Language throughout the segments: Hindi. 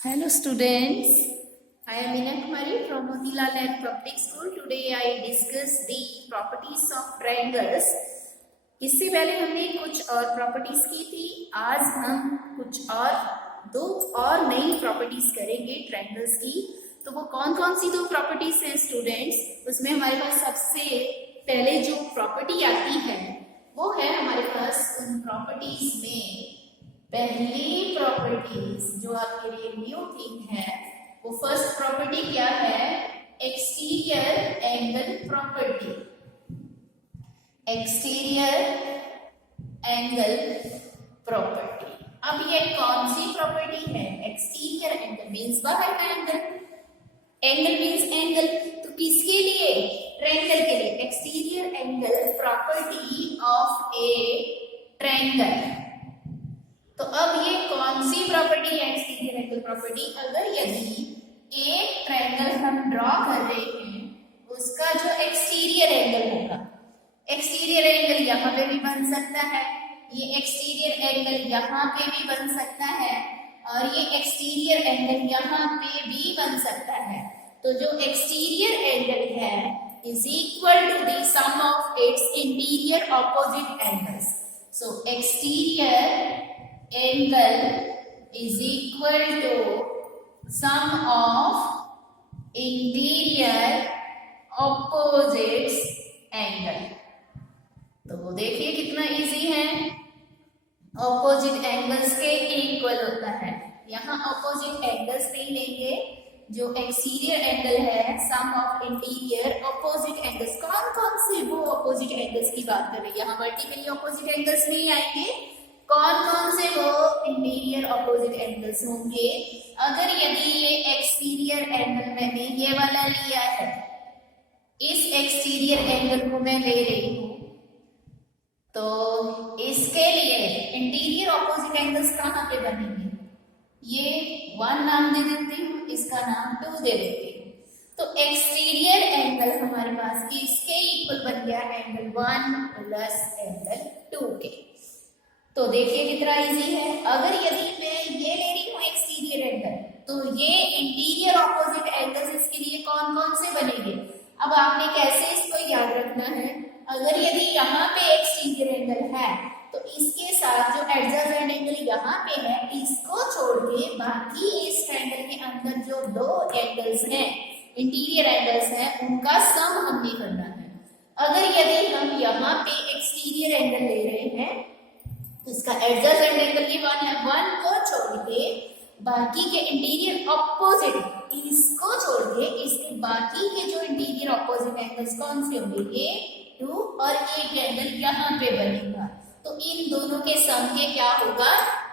Hello students, I am Meena Kumari from Motilal Nehru Public School. Today I discuss the properties of triangles. इससे पहले हमने कुछ और प्रॉपर्टीज की थी। आज हम कुछ और दो और नई प्रॉपर्टीज करेंगे ट्रायंगल्स की। तो वो कौन कौन सी दो प्रॉपर्टीज हैं स्टूडेंट्स? उसमें हमारे पास सबसे पहले जो प्रॉपर्टी आती है वो है हमारे पास उन प्रॉपर्टीज में पहली प्रॉपर्टीज जो आपके लिए न्यू थिंग है वो फर्स्ट प्रॉपर्टी क्या है? Exterior angle property. Exterior angle property. अब ये कौन सी प्रॉपर्टी है? एक्सटीरियर एंगल मींस बाहर का एंगल, एंगल मींस एंगल। तो किसके लिए? ट्रायंगल के लिए। Exterior angle property of a triangle. तो अब ये कौन सी प्रॉपर्टी है एक्सटीरियर एंगल प्रॉपर्टी? अगर यदि एक ट्रायंगल हम ड्रॉ कर रहे हैं उसका जो एक्सटीरियर एंगल होगा, एक्सटीरियर एंगल यहाँ पे भी बन सकता है, ये एक्सटीरियर एंगल यहाँ पे भी बन सकता है और ये एक्सटीरियर एंगल यहाँ पे भी बन सकता है। तो जो एक्सटीरियर एंगल है is equal to the sum of its interior opposite angles. So exterior angle is equal to sum of interior opposites angle। तो देखिए कितना इजी है, ऑपोजिट एंगल्स के इक्वल होता है। यहाँ ऑपोजिट एंगल्स नहीं लेंगे, जो एक्सटीरियर एंगल है sum of interior opposite angles. कौन कौन से वो ऑपोजिट एंगल्स की बात कर रहे हैं? यहाँ वर्टिकली ऑपोजिट एंगल्स नहीं आएंगे। कौन कौन से वो इंटीरियर ऑपोजिट एंगल्स होंगे? अगर यदि ये एक्सटीरियर एंगल मैंने ये वाला लिया है, इस एक्सटीरियर एंगल को मैं ले रही हूं, तो इसके लिए इंटीरियर ऑपोजिट एंगल्स कहाँ पे बनेंगे? ये 1 नाम दे देती हूँ, इसका नाम 2 दे देती हूँ। तो एक्सटीरियर एंगल हमारे पास इसके इक्वल बन गया एंगल 1 प्लस एंगल 2 के। तो देखिए कितना इजी है। अगर यदि मैं ये ले रही हूँ एक्सटीरियर एंगल, तो ये इंटीरियर ऑपोजिट एंगल्स इसके लिए कौन कौन से बनेंगे? अब आपने कैसे इसको याद रखना है? अगर यदि यहाँ पे एक्सटीरियर एंगल है तो इसके साथ जो एडजसेंट एंगल यहाँ पे है इसको छोड़ के बाकी इस ट्रायंगल के अंदर जो दो एंगल्स हैं, इंटीरियर एंगल्स हैं, उनका सम हमने करना है। अगर यदि हम यहाँ पे एक्सटीरियर एंगल ले रहे हैं, इसका एडजसेंट एंगल ये 1 है, 1 को छोड़ के बाकी के इंटीरियर ऑपोजिट इसको छोड़ के इसके बाकी के जो इंटीरियर ऑपोजिट एंगल्स कौन से होंगे? ये 2 और एक एंगल यहाँ पे बनेगा। तो इन दोनों के सम के क्या होगा?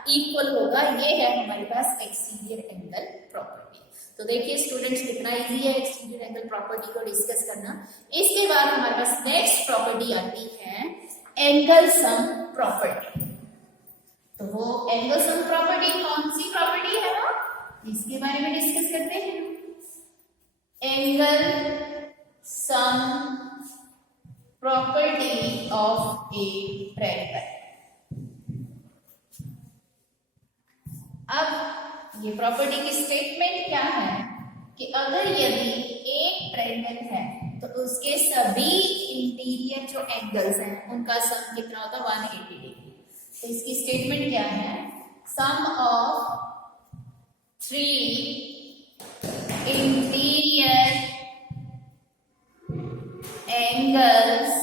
इक्वल होगा। ये है हमारे पास एक्सटीरियर एंगल प्रॉपर्टी। तो देखिए स्टूडेंट्स कितना इजी है एक्सटीरियर एंगल प्रॉपर्टी को डिस्कस करना। इसके बाद हमारे पास नेक्स्ट प्रॉपर्टी आती है एंगल सम प्रॉपर्टी। तो वो एंगल सम प्रॉपर्टी कौन सी प्रॉपर्टी है वो? इसके बारे में डिस्कस करते हैं। Angle sum property of a triangle. अब ये प्रॉपर्टी की स्टेटमेंट क्या है कि अगर यदि एक ट्रायंगल है तो उसके सभी इंटीरियर जो एंगल्स हैं उनका सम कितना होता है? 180 डिग्री। तो इसकी स्टेटमेंट क्या है? Sum of 3 interior angles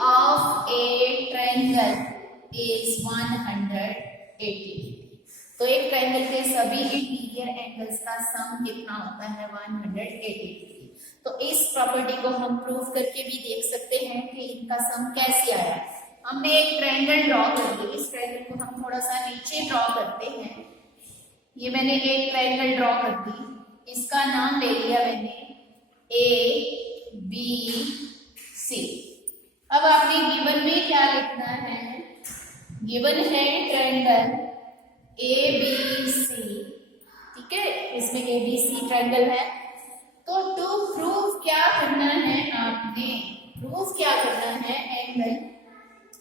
of a triangle is 180 degree. तो एक ट्रायंगल के सभी इंटीरियर एंगल्स का सम कितना होता है? 180 डिग्री। तो इस प्रॉपर्टी को हम प्रूव करके भी देख सकते हैं कि इनका सम कैसे आया। हमने एक ट्रायंगल ड्रॉ कर दी, इस ट्रायंगल को हम थोड़ा सा नीचे ड्रॉ करते हैं। ये मैंने एक ट्रायंगल ड्रॉ कर दी, इसका नाम ले लिया मैंने ए बी सी। अब आपने गिवन में क्या लिखना है? गिवन है ट्रायंगल ए बी सी, ठीक है, इसमें ए बी सी ट्रायंगल है। तो टू प्रूव क्या करना है? आपने प्रूव क्या करना है? एंगल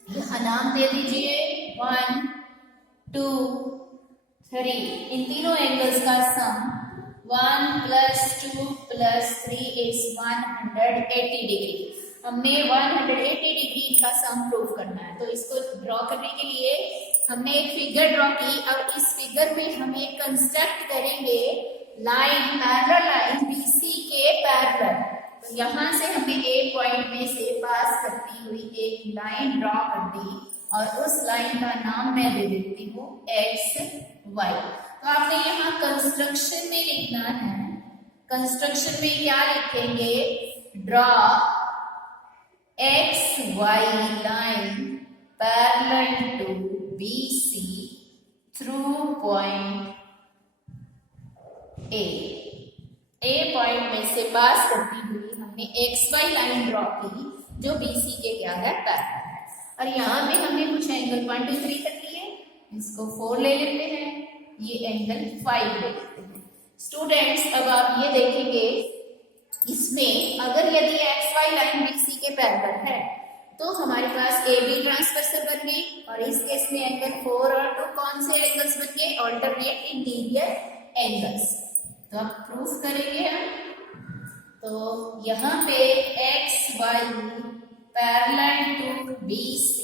यहाँ नाम दे दीजिए 1 2 3, इन तीनों एंगल्स का सम 1 + 2 + 3 इज 180 डिग्री। हमने 180 डिग्री का सम प्रूव करना है। तो इसको ड्रॉ करने के लिए हमने एक फिगर ड्रॉ की। अब इस फिगर में हम एक कंस्ट्रक्ट करेंगे लाइन, पैरेलल लाइन BC के पैरेलल। तो यहाँ से हमने A पॉइंट में से पास करती हुई एक लाइन ड्रॉ कर दी और उस लाइन का नाम मैं दे देती हूँ XY। तो आपने यहाँ कंस्ट्रक्शन में लिखना है। कंस्ट्रक्शन में क्या लिखेंगे? Draw XY line parallel to BC through point A। A point में से पास करती हुई हमने XY लाइन ड्रॉ की जो BC के क्या है? पैरेलल है। और यहाँ पे हमने कुछ एंगल 1 2 3 तक लिए, इसको 4 ले लेते हैं, ये एंगल 5 ले लेते हैं। स्टूडेंट्स अब आप ये देखेंगे इसमें अगर यदि XY लाइन BC के पैरेलल है तो हमारे पास AB ट्रांसवर्सल बन गई और इस केस में एंगल 4 और 2 कौन से एंगल्स बन गए? Alternate interior angles. तो अब प्रूफ करेंगे हम। तो यहाँ पे XY parallel to BC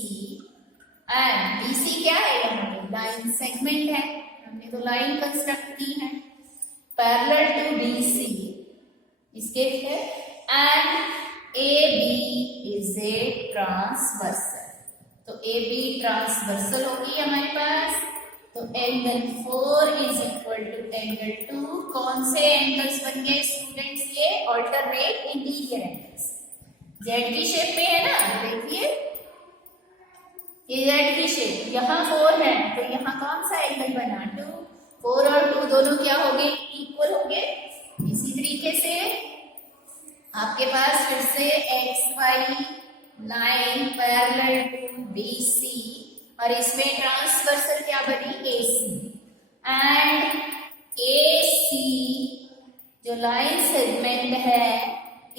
and BC क्या है? यहाँ पे लाइन सेगमेंट है, हमने तो लाइन कंस्ट्रक्ट की है। पैरेलल टू BC इसके है and AB is a transversal. तो AB ट्रांसवर्सल होगी हमारे पास। तो angle 4 is equal to angle 2। कौन से एंगल्स बन गए स्टूडेंट्स? ये ऑल्टरनेट इंटीरियर एंगल्स। जेड की शेप में है ना, देखिए ये जेड की शेप, यहाँ 4 है तो यहाँ कौन सा एंगल बना? 2। 4 और 2 दोनों क्या हो गए? इक्वल हो गए। इसी तरीके से आपके पास फिर से XY line parallel to BC और इसमें ट्रांसवर्सल क्या बनी? AC एंड AC जो लाइन सेगमेंट है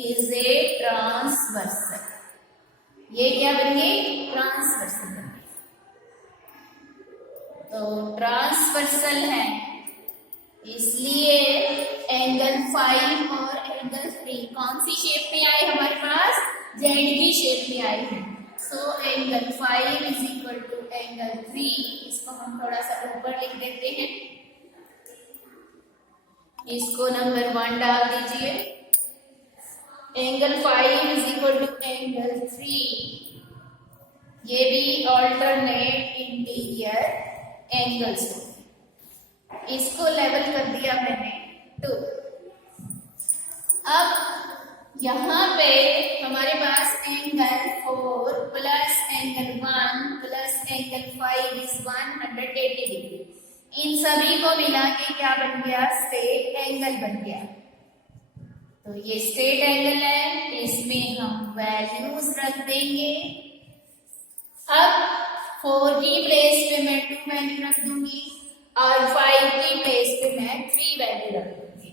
इज ए ट्रांसवर्सल। ये क्या बन गई? ट्रांसवर्सल बन गई। तो ट्रांसवर्सल है इसलिए एंगल 5 और एंगल 3 कौन सी शेप में आए हमारे पास? जेड की शेप में आई है। So angle 5 is equal to angle 3। इसको हम थोड़ा सा ऊपर लिख देते हैं, इसको नंबर 1 डाल दीजिए। Angle 5 is equal to angle 3। ये भी ऑल्टरनेट इंटीरियर एंगल्स होंगे। इसको लेवल कर दिया मैंने 2। अब यहाँ पे हमारे पास angle 4 plus angle 1 plus angle 5 is 180 degree. इन सभी को मिला के क्या बन गया? स्ट्रेट एंगल बन गया। तो ये स्ट्रेट एंगल है, इसमें हम वैल्यूज रख देंगे। अब 4 की प्लेस पे मैं 2 वैल्यू रख दूंगी और 5 की प्लेस पे मैं 3 वैल्यू रख दूंगी।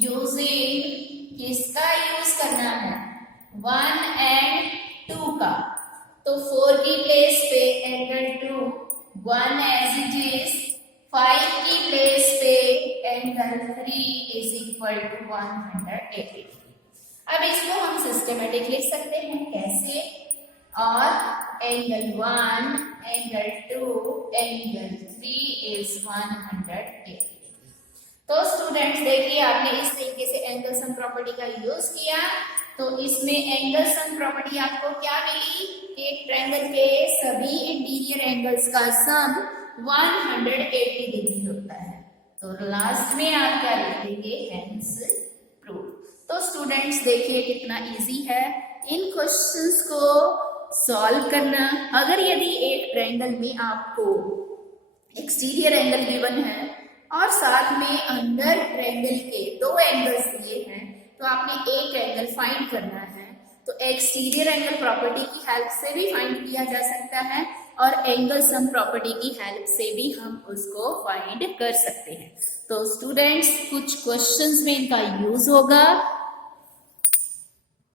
यूजिंग किसका यूज करना है? 1 एंड 2 का। तो 4 की प्लेस पे एंगल 2 1 एज इट इज, 5 की प्लेस पे एंगल 3 इज इक्वल टू 180। अब इसको हम सिस्टमेटिक लिख सकते हैं कैसे? और एंगल 1 एंगल 2 एंगल 3 इज 180। तो स्टूडेंट्स देखिए आपने इस तरीके से एंगल सम प्रॉपर्टी का यूज किया। तो इसमें एंगल सम प्रॉपर्टी आपको क्या मिली? एक ट्रायंगल के सभी इंटीरियर एंगल्स का सम 180 डिग्री होता है। तो लास्ट में आप क्या लिखेंगे? Hence prove. तो स्टूडेंट्स देखिए कितना इजी है इन क्वेश्चंस को सॉल्व करना। अगर यदि एक ट्रायंगल में आपको एक्सटीरियर एंगल गिवन है और साथ में अंदर ट्रायंगल के 2 एंगल्स दिए हैं तो आपने एक एंगल फाइंड करना है। तो एक्सटीरियर एंगल प्रॉपर्टी की हेल्प से भी फाइंड किया जा सकता है और एंगल सम प्रॉपर्टी की हेल्प से भी हम उसको फाइंड कर सकते हैं। तो स्टूडेंट्स कुछ क्वेश्चंस में इनका यूज होगा।